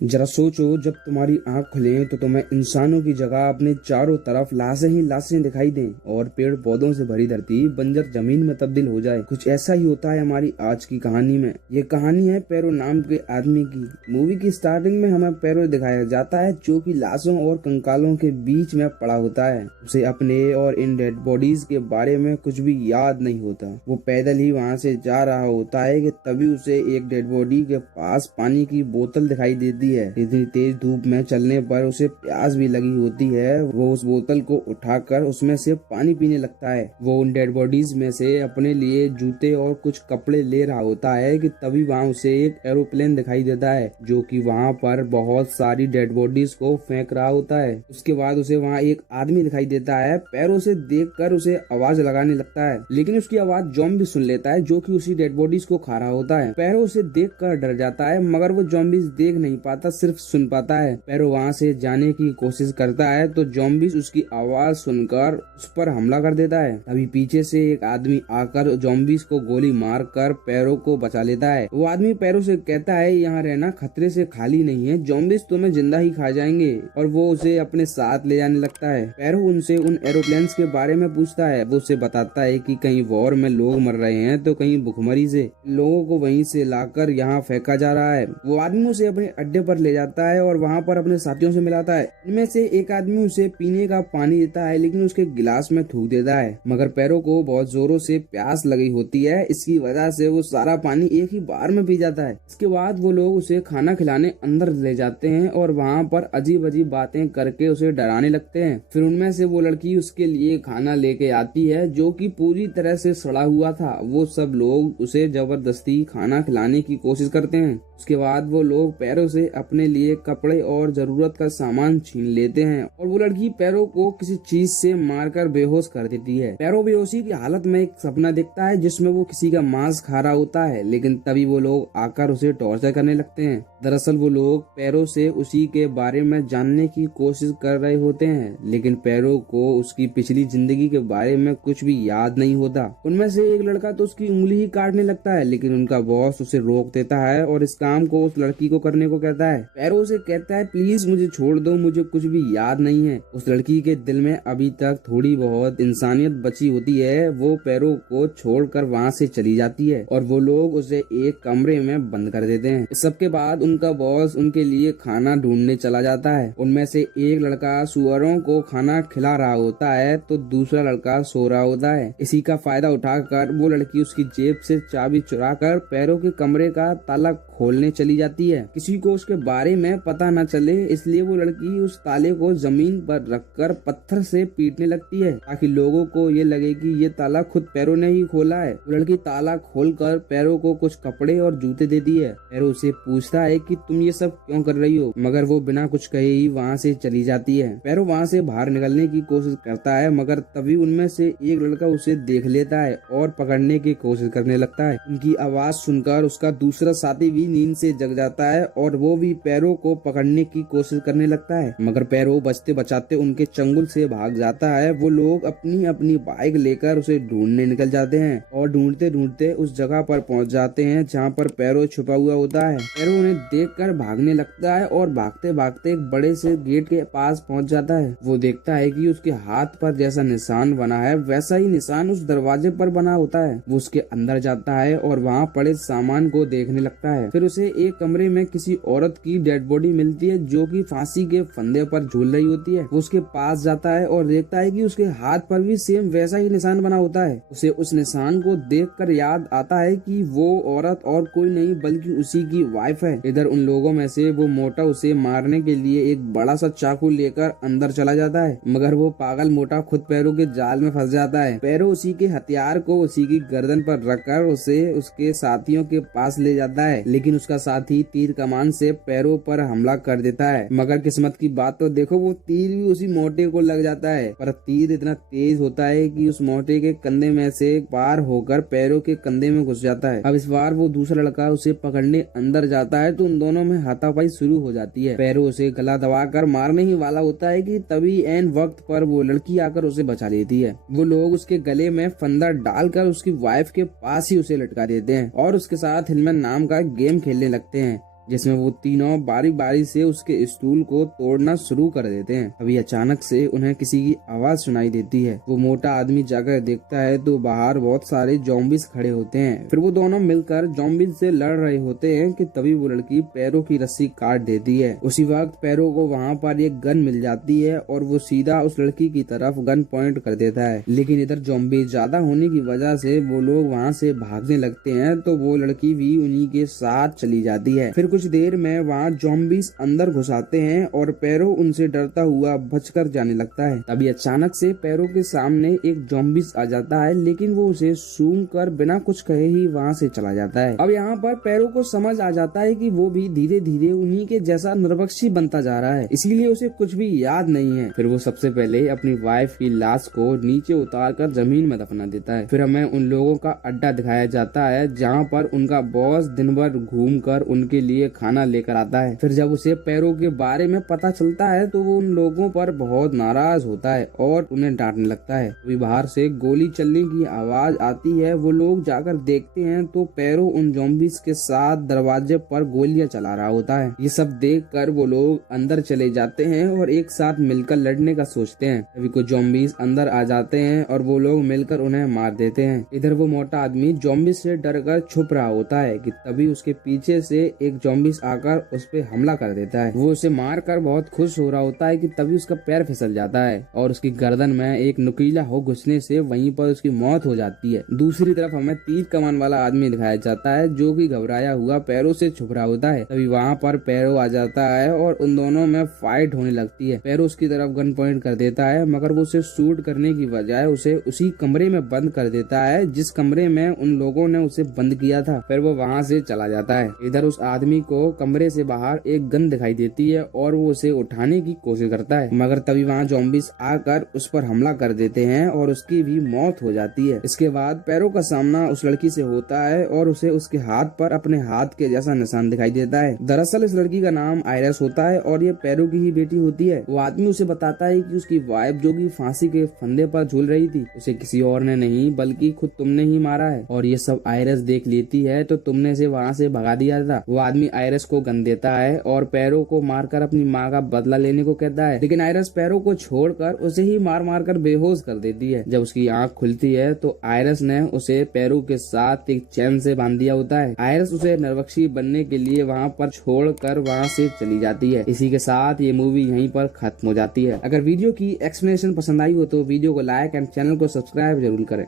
जरा सोचो, जब तुम्हारी आंख खुले तो तुम्हें इंसानों की जगह अपने चारों तरफ लाशें ही लाशें दिखाई दें और पेड़ पौधों से भरी धरती बंजर जमीन में तब्दील हो जाए। कुछ ऐसा ही होता है हमारी आज की कहानी में। ये कहानी है पैरो नाम के आदमी की। मूवी की स्टार्टिंग में हमें पैरो दिखाया जाता है जो कि लाशों और कंकालों के बीच में पड़ा होता है। उसे अपने और इन डेड बॉडीज के बारे में कुछ भी याद नहीं होता। वो पैदल ही वहाँ से जा रहा होता है कि तभी उसे एक डेड बॉडी के पास पानी की बोतल दिखाई देती है। इतनी तेज धूप में चलने पर उसे प्यास भी लगी होती है। वो उस बोतल को उठाकर उसमें से पानी पीने लगता है। वो उन डेड बॉडीज में से अपने लिए जूते और कुछ कपड़े ले रहा होता है कि तभी वहाँ उसे एक एरोप्लेन दिखाई देता है जो कि वहाँ पर बहुत सारी डेड बॉडीज को फेंक रहा होता है। उसके बाद उसे वहाँ एक आदमी दिखाई देता है। पैरों से देखकर उसे आवाज लगाने लगता है, लेकिन उसकी आवाज ज़ॉम्बी सुन लेता है जो कि उसी डेड बॉडीज को खा रहा होता है। पैरों उसे देखकर डर जाता है, मगर वो ज़ॉम्बीज देख नहीं पाता, सिर्फ सुन पाता है। पैरो वहाँ से जाने की कोशिश करता है तो ज़ॉम्बीज उसकी आवाज सुनकर उस पर हमला कर देता है। तभी पीछे से एक आदमी आकर ज़ॉम्बीज को गोली मारकर पैरो को बचा लेता है। वो आदमी पैरो से कहता है, यहाँ रहना खतरे से खाली नहीं है, ज़ॉम्बीज तुम्हें जिंदा ही खा जाएंगे, और वो उसे अपने साथ ले जाने लगता है। पैरो उनसे उन एरोप्लेन्स के बारे में पूछता है। वो उसे बताता है कि कहीं वॉर में लोग मर रहे हैं तो कहीं भुखमरी से लोगों को वहीं से लाकर यहाँ फेंका जा रहा है। वो आदमी उसे अपने अड्डे पर ले जाता है और वहाँ पर अपने साथियों से मिलाता है। इनमें से एक आदमी उसे पीने का पानी देता है, लेकिन उसके गिलास में थूक देता है। मगर पैरो को बहुत जोरों से प्यास लगी होती है, इसकी वजह से वो सारा पानी एक ही बार में पी जाता है। इसके बाद वो लोग उसे खाना खिलाने अंदर ले जाते हैं और वहाँ पर अजीब अजीब बातें करके उसे डराने लगते हैं। फिर उनमें से वो लड़की उसके लिए खाना लेके आती है जो कि पूरी तरह से सड़ा हुआ था। वो सब लोग उसे जबरदस्ती खाना खिलाने की कोशिश करते हैं। उसके बाद वो लोग पैरों से अपने लिए कपड़े और जरूरत का सामान छीन लेते हैं और वो लड़की पैरों को किसी चीज से मारकर बेहोश कर देती है। पैरों बेहोशी की हालत में एक सपना देखता है जिसमें वो किसी का मांस खा रहा होता है, लेकिन तभी वो लोग आकर उसे टॉर्चर करने लगते हैं। दरअसल वो लोग पैरों से उसी के बारे में जानने की कोशिश कर रहे होते हैं, लेकिन पैरों को उसकी पिछली जिंदगी के बारे में कुछ भी याद नहीं होता। उनमें से एक लड़का तो उसकी उंगली ही काटने लगता है, लेकिन उनका बॉस उसे रोक देता है और इस काम को उस लड़की को करने को कहता है। पैरो उसे कहता है, प्लीज मुझे छोड़ दो, मुझे कुछ भी याद नहीं है। उस लड़की के दिल में अभी तक थोड़ी बहुत इंसानियत बची होती है। वो पैरो को छोड़कर वहाँ से चली जाती है और वो लोग उसे एक कमरे में बंद कर देते हैं। इस सबके बाद उनका बॉस उनके लिए खाना ढूंढने चला जाता है। उनमें से एक लड़का सुअरों को खाना खिला रहा होता है तो दूसरा लड़का सो रहा होता है। इसी का फायदा उठाकर वो लड़की उसकी जेब से चाबी चुराकर पैरों के कमरे का ताला खोलने चली जाती है। किसी को उसके बारे में पता न चले, इसलिए वो लड़की उस ताले को जमीन पर रखकर पत्थर से पीटने लगती है ताकि लोगों को ये लगे कि ये ताला खुद पैरों ने ही खोला है। वो लड़की ताला खोलकर पैरों को कुछ कपड़े और जूते देती है। पैरों से पूछता है कि तुम ये सब क्यों कर रही हो, मगर वो बिना कुछ कहे ही वहाँ से चली जाती है। पैरों वहाँ से बाहर निकलने की कोशिश करता है, मगर तभी उनमें से एक लड़का उसे देख लेता है और पकड़ने की कोशिश करने लगता है। उनकी आवाज सुनकर उसका दूसरा साथी भी नींद से जग जाता है और वो भी पैरों को पकड़ने की कोशिश करने लगता है, मगर पैरों बचते बचाते उनके चंगुल से भाग जाता है। वो लोग अपनी अपनी बाइक लेकर उसे ढूंढने निकल जाते हैं और ढूंढते ढूंढते उस जगह पर पहुंच जाते हैं जहां पर पैरों छुपा हुआ होता है। पैरों उन्हें देखकर भागने लगता है और भागते भागते एक बड़े से गेट के पास पहुंच जाता है। वो देखता है कि उसके हाथ पर जैसा निशान बना है वैसा ही निशान उस दरवाजे पर बना होता है। वो उसके अंदर जाता है और वहाँ पड़े सामान को देखने लगता है। फिर उसे एक कमरे में किसी औरत की डेड बॉडी मिलती है जो कि फांसी के फंदे पर झूल रही होती है। वो उसके पास जाता है और देखता है कि उसके हाथ पर भी सेम वैसा ही निशान बना होता है। उसे उस निशान को देखकर याद आता है कि वो औरत और कोई नहीं बल्कि उसी की वाइफ है। इधर उन लोगों में से वो मोटा उसे मारने के लिए एक बड़ा सा चाकू लेकर अंदर चला जाता है, मगर वो पागल मोटा खुद पैरों के जाल में फंस जाता है। पैरों उसी के हथियार को उसी की गर्दन पर रखकर उसे उसके साथियों के पास ले जाता है, लेकिन उसका साथी तीर कमान से पैरों पर हमला कर देता है। मगर किस्मत की बात तो देखो, वो तीर भी उसी मोटे को लग जाता है, पर तीर इतना तेज होता है कि उस मोटे के कंधे में से पार होकर पैरों के कंधे में घुस जाता है। अब इस बार वो दूसरा लड़का उसे पकड़ने अंदर जाता है तो उन दोनों में हाथापाई शुरू हो जाती है। पैरों उसे गला दबाकर मारने ही वाला होता है कि तभी एन वक्त पर वो लड़की आकर उसे बचा लेती है। वो लोग उसके गले में फंदा डालकर उसकी वाइफ के पास ही उसे लटका देते हैं और उसके साथ हिलमन नाम का गेम खेलने लगते हैं। जिसमें वो तीनों बारी बारी से उसके स्टूल को तोड़ना शुरू कर देते हैं। अभी अचानक से उन्हें किसी की आवाज सुनाई देती है। वो मोटा आदमी जाकर देखता है तो बाहर बहुत सारे ज़ॉम्बीज़ खड़े होते हैं। फिर वो दोनों मिलकर ज़ॉम्बीज़ से लड़ रहे होते हैं कि तभी वो लड़की पैरों की रस्सी काट देती है। उसी वक्त पैरों को वहाँ पर एक गन मिल जाती है और वो सीधा उस लड़की की तरफ गन पॉइंट कर देता है। लेकिन इधर ज़ॉम्बी ज्यादा होने की वजह से वो लोग वहाँ से भागने लगते हैं तो वो लड़की भी उन्हीं के साथ चली जाती है। फिर कुछ देर में वहाँ ज़ॉम्बीज़ अंदर घुस आते हैं और पैरों उनसे डरता हुआ बचकर जाने लगता है। तभी अचानक से पैरों के सामने एक ज़ॉम्बीज़ आ जाता है, लेकिन वो उसे सूंघ कर बिना कुछ कहे ही वहाँ से चला जाता है। अब यहाँ पर पैरों को समझ आ जाता है कि वो भी धीरे धीरे उन्हीं के जैसा निर्वक्षी बनता जा रहा है, इसीलिए उसे कुछ भी याद नहीं है। फिर वो सबसे पहले अपनी वाइफ की लाश को नीचे उतार कर जमीन में दफना देता है। फिर हमें उन लोगों का अड्डा दिखाया जाता है जहाँ पर उनका बॉस दिन भर घूमकर उनके लिए खाना लेकर आता है। फिर जब उसे पैरों के बारे में पता चलता है तो वो उन लोगों पर बहुत नाराज होता है और उन्हें डांटने लगता है। अभी बाहर से गोली चलने की आवाज आती है। वो लोग जाकर देखते हैं तो पैरों उन ज़ॉम्बीज़ के साथ दरवाजे पर गोलियां चला रहा होता है। ये सब देखकर वो लोग अंदर चले जाते हैं और एक साथ मिलकर लड़ने का सोचते हैं। अभी कुछ ज़ॉम्बीज़ अंदर आ जाते हैं और वो लोग मिलकर उन्हें मार देते हैं। इधर वो मोटा आदमी ज़ॉम्बीज़ से डरकर छुप रहा होता है कि तभी उसके पीछे से एक ज़ॉम्बीज़ आकर उस पे हमला कर देता है। वो उसे मार कर बहुत खुश हो रहा होता है कि तभी उसका पैर फिसल जाता है और उसकी गर्दन में एक नुकीला हुक घुसने से वहीं पर उसकी मौत हो जाती है। दूसरी तरफ हमें तीर कमान वाला आदमी दिखाया जाता है जो कि घबराया हुआ पैरों से छुप रहा होता है। तभी वहाँ पर पैरों आ जाता है और उन दोनों में फाइट होने लगती है। पैरों उसकी तरफ गन पॉइंट कर देता है, मगर वो उसे शूट करने की बजाय उसे उसी कमरे में बंद कर देता है जिस कमरे में उन लोगों ने उसे बंद किया था। फिर वो वहाँ से चला जाता है। इधर उस आदमी को कमरे से बाहर एक गन दिखाई देती है और वो उसे उठाने की कोशिश करता है, मगर तभी वहाँ ज़ॉम्बीज़ आकर उस पर हमला कर देते हैं और उसकी भी मौत हो जाती है। इसके बाद पैरों का सामना उस लड़की से होता है और उसे उसके हाथ पर अपने हाथ के जैसा निशान दिखाई देता है। दरअसल इस लड़की का नाम आयरस होता है और ये पैरों की ही बेटी होती है। वो आदमी उसे बताता है कि उसकी वाइफ जो कि फांसी के फंदे पर झूल रही थी उसे किसी और ने नहीं बल्कि खुद तुमने ही मारा है, और ये सब आयरस देख लेती है तो तुमने इसे वहाँ से भगा दिया था। वो आदमी आयरस को गन देता है और पैरों को मारकर अपनी माँ का बदला लेने को कहता है, लेकिन आयरस पैरों को छोड़कर उसे ही मार मार कर बेहोश कर देती है। जब उसकी आंख खुलती है तो आयरस ने उसे पैरों के साथ एक चैन से बांध दिया होता है। आयरस उसे निर्वक्षी बनने के लिए वहाँ पर छोड़कर वहाँ से चली जाती है। इसी के साथ ये मूवी यहीं पर खत्म हो जाती है। अगर वीडियो की एक्सप्लेनेशन पसंद आई हो तो वीडियो को लाइक एंड चैनल को सब्सक्राइब जरूर करें।